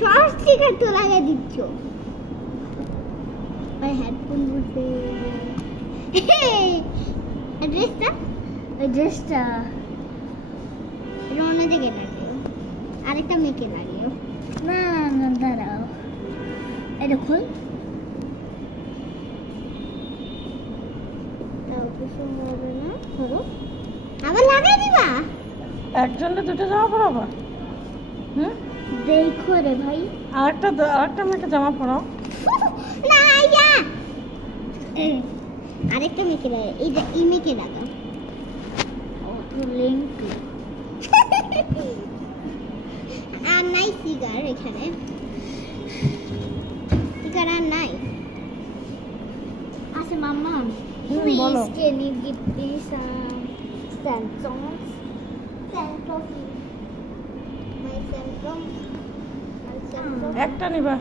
সব স্টিকার তো লাগিয়ে দিচ্ছ। ভাই হেডফোন বলতে ড্রেসটা, ওই ড্রেসটা রওনা থেকে লাগিও, আরেকটা মেয়েকে লাগিও। না না দাঁড়াও, এটা খোল। আবার লাগাই দিবা? একজনে দুটো জামা পরাবা? হুম, দেখো রে ভাই, আরেকটা মেয়েকে জামা পরাও। না ইয়া, আরেকটা মেয়েকে লাগা, এই যে এই মেয়েকে লাগা। ও তো লেংটি। আর নাই সিগার এখানে, সিগার আর নাই। আচ্ছা মাম্মা, বলো। please can you give me some Samsung coffee? My Samsung. একটা নিবা?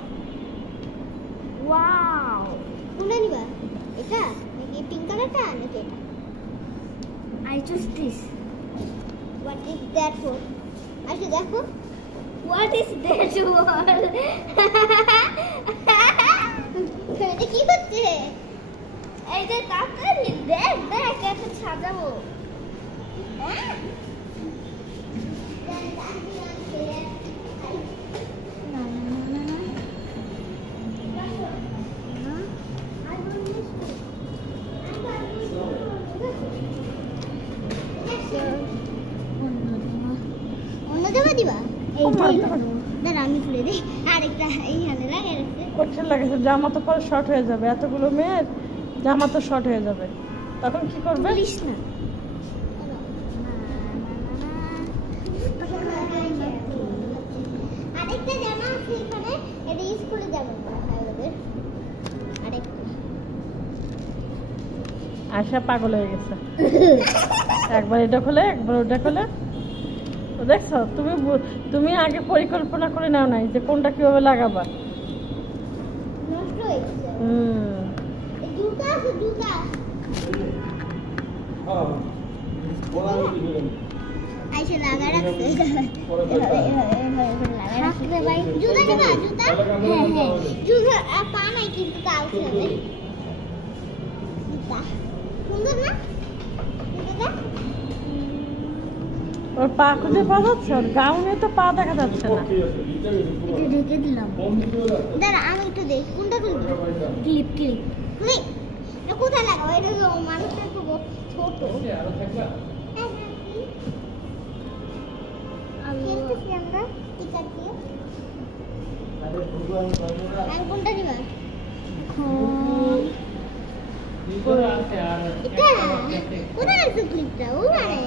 Wow. কোনটা নিবা? এটা নাকি পিঙ্ক কালারটা নাকি এটা? I choose this. What is that for? আচ্ছা দেখো। What is that for? এটা কি হচ্ছে? এই যে তাড়াতাড়ি দেখ দেখ এত সাজাবো। হ্যাঁ? দিবা দাঁড়া আমি খুলে দিই, আরেকটা এইখানে লাগিয়ে রাখছে। কোথায় লাগাইছে? জামা তো পরে শর্ট হয়ে যাবে, এতগুলো মেয়ের জামা তো শর্ট হয়ে যাবে, তখন কি করবে? বলিস না। আরেকটা জামা আছে এখানে, এটা স্কুলে জামা পরা হয় ওদের। আরেকটা আশা পাগল হয়ে গেছে, একবার এটা খোলে একবার ওটা খোলে। তো দেখছো, তুমি আগে পরিকল্পনা করে নাও নাই যে কোনটা কিভাবে লাগাবা। নষ্ট হয়ে গেছে। এই জুতা আছে, জুতা আইসে লাগা রাখছে। ভাই জুতা দিবা? জুতা হ্যাঁ হ্যাঁ, জুতা পা নাই কিন্তু কালকে হবে। জুতা সুন্দর না? জুতাটা ওর পা খুঁজে পাওয়া যাচ্ছে? ওর গাউনে তো পা দেখা যাচ্ছে না। এটা ঢেকে দিলাম। দাঁড়া আমি একটু দেখ কোনটা খুলবি। ক্লিপ ক্লিপ ক্লিপ এটা কোথায় লাগাবো? এটা তো মানুষটা তো ছোট। আমরা টিকার দিয়ে আমি কোনটা নিবা? এটা কোথায় আছে ক্লিপটা? ও মানে